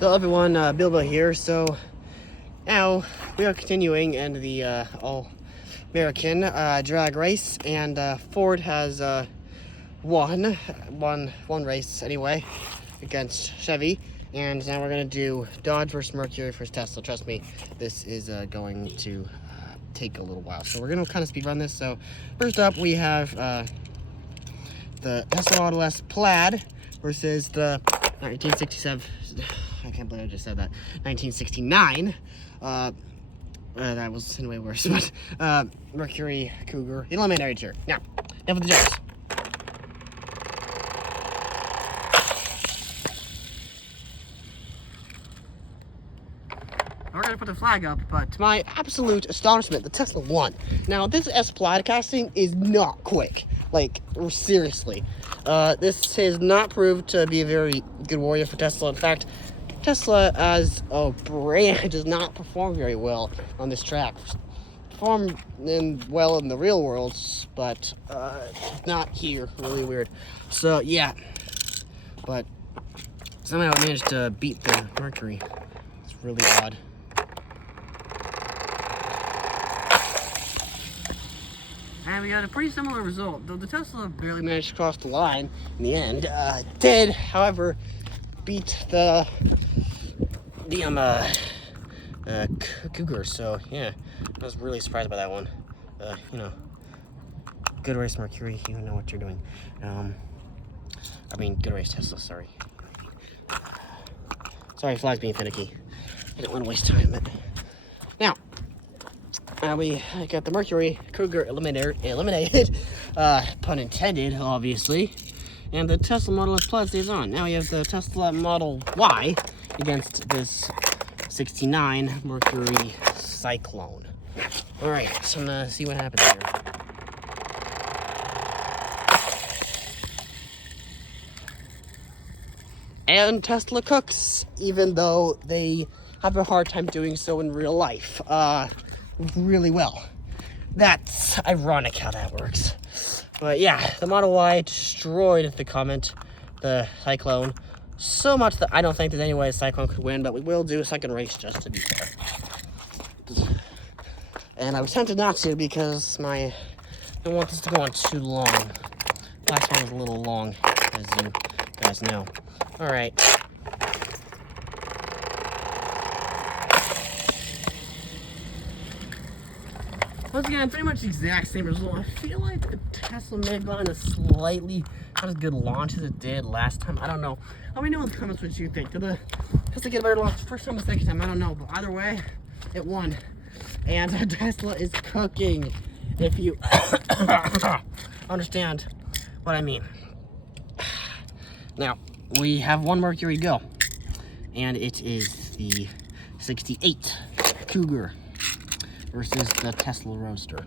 Hello everyone, Bilbo here. So now we are continuing in the All-American drag race, and Ford has won one race anyway against Chevy, and now we're gonna do Dodge versus Mercury versus Tesla. Trust me, this is going to take a little while. So we're gonna kind of speed run this. So first up, we have the Tesla Model S Plaid versus the 1967. I can't believe I just said that. 1969. That was in way worse. But Mercury Cougar Eliminator. Now, enough of the jokes. We're gonna put the flag up, but to my absolute astonishment, the Tesla won. Now, this S Plaid casting is not quick. Like, seriously. This has not proved to be a very good warrior for Tesla. In fact, Tesla as a brand does not perform very well on this track. Perform well in the real world, but not here. Really weird. So yeah, but somehow I managed to beat the Mercury. It's really odd. And we got a pretty similar result, though the Tesla barely managed to cross the line in the end. Did, however, beat the Cougar. So yeah, I was really surprised by that one. You know, good race, Mercury. You know what you're doing. I mean, good race, Tesla. Sorry, Fly's being finicky. I didn't want to waste time. But now, we got the Mercury Cougar eliminated. Pun intended, obviously. And the Tesla Model S Plaid stays on. Now we have the Tesla Model Y against this 69 Mercury Cyclone. Alright, so I'm gonna see what happens here. And Tesla cooks, even though they have a hard time doing so in real life. Really well. That's ironic how that works. But yeah, the Model Y destroyed the Cyclone, so much that I don't think there's any way a Cyclone could win, but we will do a second race just to be fair. And I was tempted not to because I don't want this to go on too long. Last one was a little long, as you guys know. Alright. Once again, pretty much the exact same result. I feel like the Tesla may have gotten a slightly not as good launch as it did last time. I don't know. Let me know in the comments what you think. Did the Tesla get a better launch the first time or the second time? I don't know. But either way, it won. And Tesla is cooking, if you understand what I mean. Now, we have one Mercury to go. And it is the 68 Cougar versus the Tesla Roadster.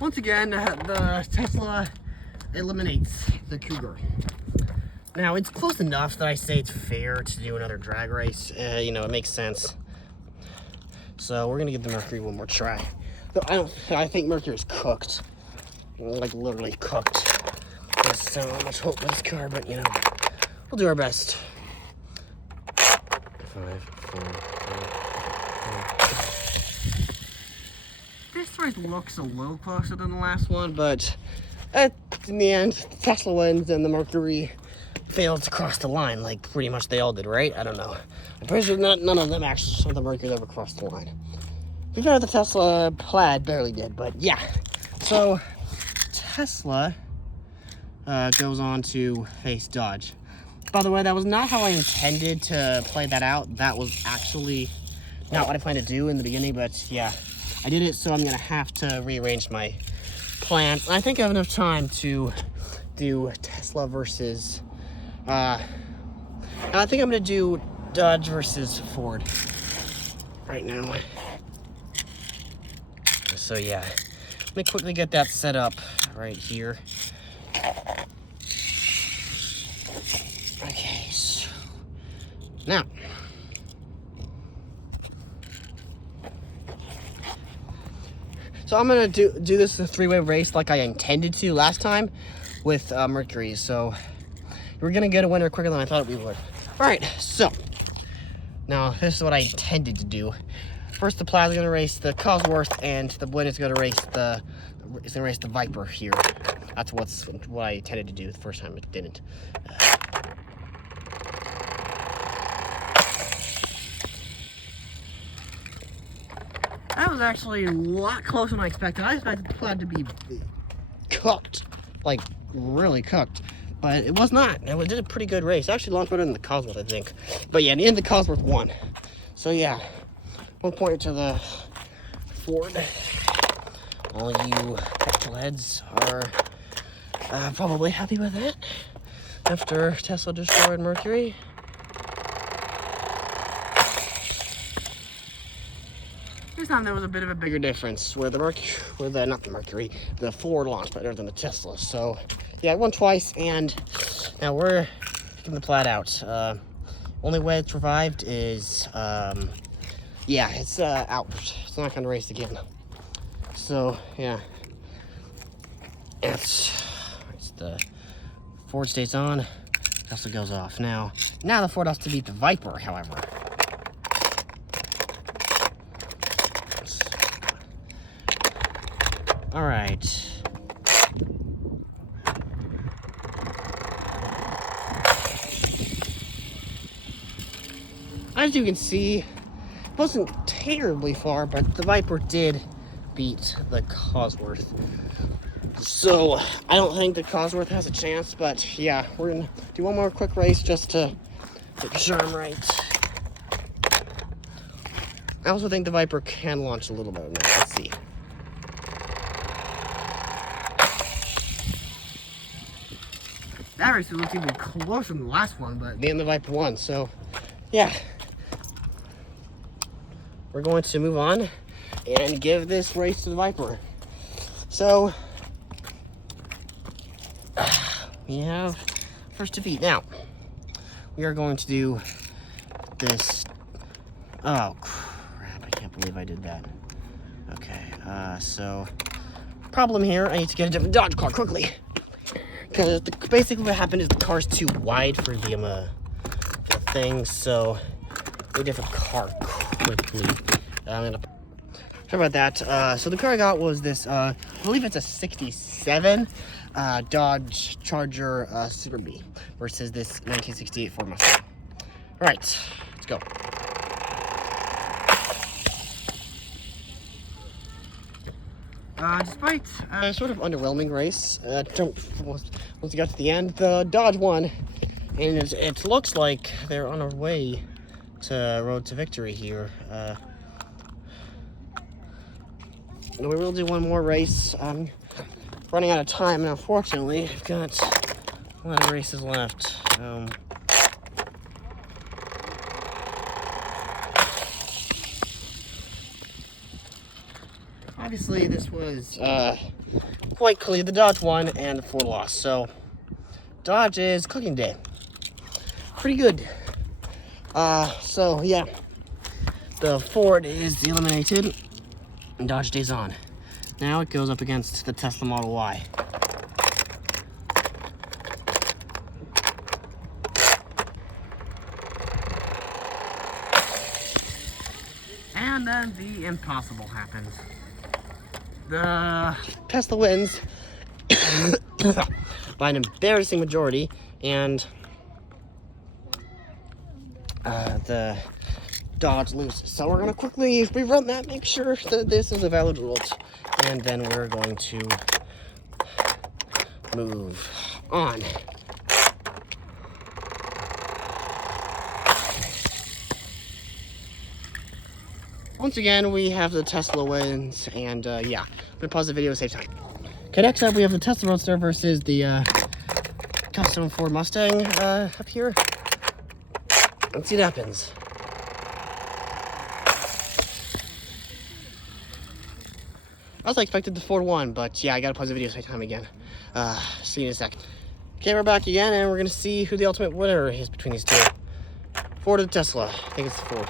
Once again, the Tesla eliminates the Cougar. Now, it's close enough that I say it's fair to do another drag race. You know, it makes sense. So we're gonna give the Mercury one more try. Though I think Mercury's cooked. Like, literally cooked. There's so much hope in this car, but you know, we'll do our best. 5, 4, 3. This race looks a little closer than the last one, but in the end, Tesla wins and the Mercury failed to cross the line, like pretty much they all did, right? I don't know. I'm pretty sure none of them actually, the Mercury ever crossed the line. To be fair, the Tesla Plaid barely did, but yeah. So Tesla goes on to face Dodge. By the way, that was not how I intended to play that out. That was actually not what I planned to do in the beginning, but yeah, I did it, so I'm gonna have to rearrange my plan. I think I have enough time to do Tesla versus, I think I'm gonna do Dodge versus Ford right now. So yeah, let me quickly get that set up right here. Okay, so now So I'm gonna do this in a three-way race like I intended to last time with Mercury. So we're gonna get a winner quicker than I thought we would. All right, so now this is what I intended to do. First, the Plaid's gonna race the Cosworth, and the winner is gonna race the Viper here. That's what I intended to do the first time. It didn't. That was actually a lot closer than I expected. I expected the Plaid to be cooked, like really cooked, but it was not. It did a pretty good race. Actually, launched better than the Cosworth, I think. But yeah, in the end, the Cosworth won. So yeah, 1 point to the Ford. All you petrol heads are probably happy with it after Tesla destroyed Mercury. This time there was a bit of a bigger difference where the Ford launched better than the Tesla. So yeah, I won twice, and now we're getting the Plaid out. Only way it's revived is yeah, it's out. It's not gonna race again. So yeah, it's the Ford stays on, Tesla goes off. Now the Ford has to beat the Viper, however. All right. As you can see, it wasn't terribly far, but the Viper did beat the Cosworth. So I don't think the Cosworth has a chance, but yeah, we're gonna do one more quick race just to make sure I'm right. I also think the Viper can launch a little better now. Let's see. That race looks even closer than the last one, but the end the Viper won. So yeah, we're going to move on and give this race to the Viper. So we have first defeat. Now we are going to do this. Oh crap, I can't believe I did that. Okay, so problem here, I need to get a different Dodge car quickly, because basically what happened is the car's too wide for the thing, so a different car quickly. I'm gonna sorry about that. So the car I got was this I believe it's a 67 Dodge Charger Super B versus this 1968 Ford Mustang. All right, let's go. Despite a sort of underwhelming race, once we got to the end, the Dodge won, and it looks like they're on our way to road to victory here. We will do one more race. I'm running out of time, and unfortunately, I've got a lot of races left. Obviously, this was quite clear. The Dodge won and the Ford lost. So, Dodge is cooking day. Pretty good. So, yeah. The Ford is eliminated and Dodge stays on. Now it goes up against the Tesla Model Y. And then the impossible happens. The Tesla wins by an embarrassing majority, and the Dodge loses. So we're gonna quickly rerun that, make sure that this is a valid result, and then we're going to move on. Once again, we have the Tesla wins, and yeah, I'm gonna pause the video to save time. Okay, next up we have the Tesla Roadster versus the custom Ford Mustang up here. Let's see what happens. As I expected, the Ford won, but yeah, I gotta pause the video to save time again. See you in a sec. Okay, we're back again, and we're gonna see who the ultimate winner is between these two. Ford or the Tesla? I think it's the Ford.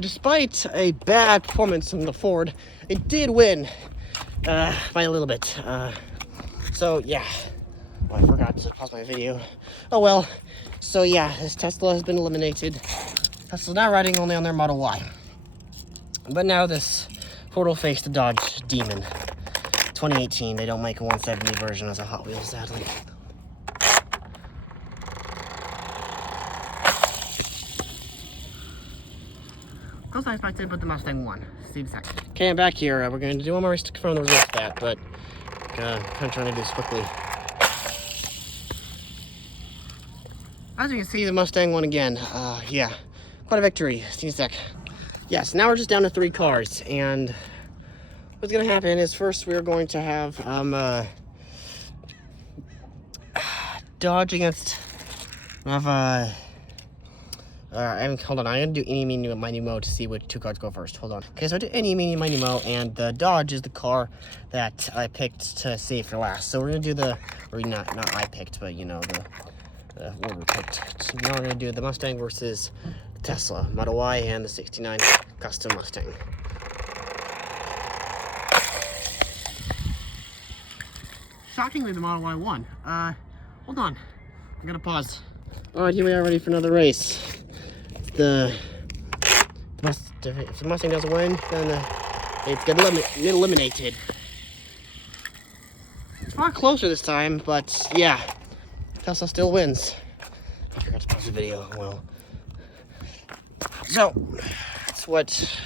despite a bad performance from the Ford, it did win by a little bit. So yeah, oh, I forgot to pause my video. Oh well. So yeah, this Tesla has been eliminated. Tesla's now riding only on their Model Y. But now this Ford will face the Dodge Demon. 2018, they don't make a 170 version as a Hot Wheels, sadly. Close I expected, but the Mustang won. Steve second. Okay, I'm back here. We're going to do one more race to confirm the results of that, but kind of trying to do this quickly. As you can see, the Mustang won again. Yeah, quite a victory. Steve sec. Yes, now we're just down to 3 cars, and what's going to happen is first we're going to have Dodge against hold on, I'm gonna do any, meeny, miny, mo to see which 2 cars go first. Hold on. Okay, so I did any, meeny, miny, mo, and the Dodge is the car that I picked to save for last. So we're gonna do the, or not I picked, but you know, the order picked. So now we're gonna do the Mustang versus Tesla, Model Y, and the 69 Custom Mustang. Shockingly, the Model Y won. Hold on. I'm gonna pause. Alright, here we are ready for another race. If the Mustang doesn't win, then it's getting eliminated. It's far closer this time, but yeah, Tesla still wins. I forgot to pause the video. Well, so that's what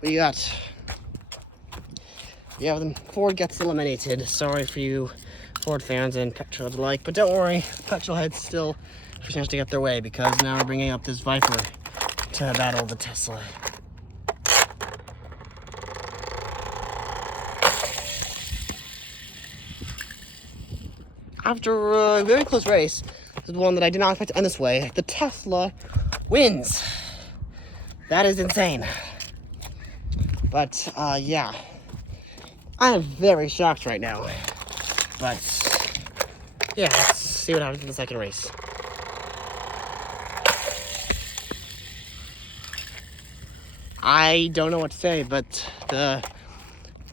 we got. Yeah, the Ford gets eliminated. Sorry for you Ford fans and petrol heads alike, but don't worry, petrol heads still have a chance to get their way, because now we're bringing up this Viper to battle the Tesla. After a very close race, this is one that I did not expect to end this way, the Tesla wins. That is insane. But yeah, I am very shocked right now. But yeah, let's see what happens in the second race. I don't know what to say, but the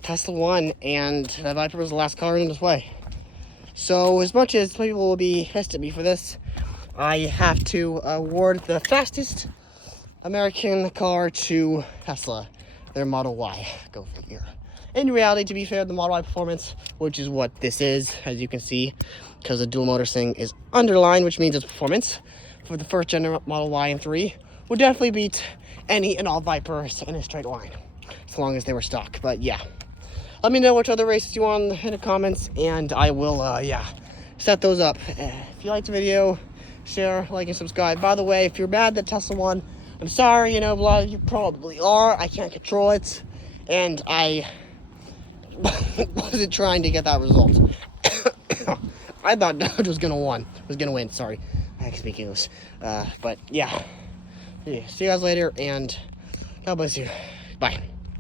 Tesla won, and the Viper was the last car in this way. So as much as people will be pissed at me for this, I have to award the fastest American car to Tesla, their Model Y. Go figure. In reality, to be fair, the Model Y performance, which is what this is, as you can see, because the dual motor thing is underlined, which means it's performance, for the first gen Model Y and 3, would definitely beat any and all Vipers in a straight line, as long as they were stock. But yeah, let me know which other races you want in the comments, and I will, set those up. If you liked the video, share, like, and subscribe. By the way, if you're mad that Tesla won, I'm sorry, you know, a lot of you probably are. I can't control it, and I wasn't trying to get that result. I thought Dodge was gonna win. Sorry, I can speak English. But yeah, see you guys later, and God bless you. Bye.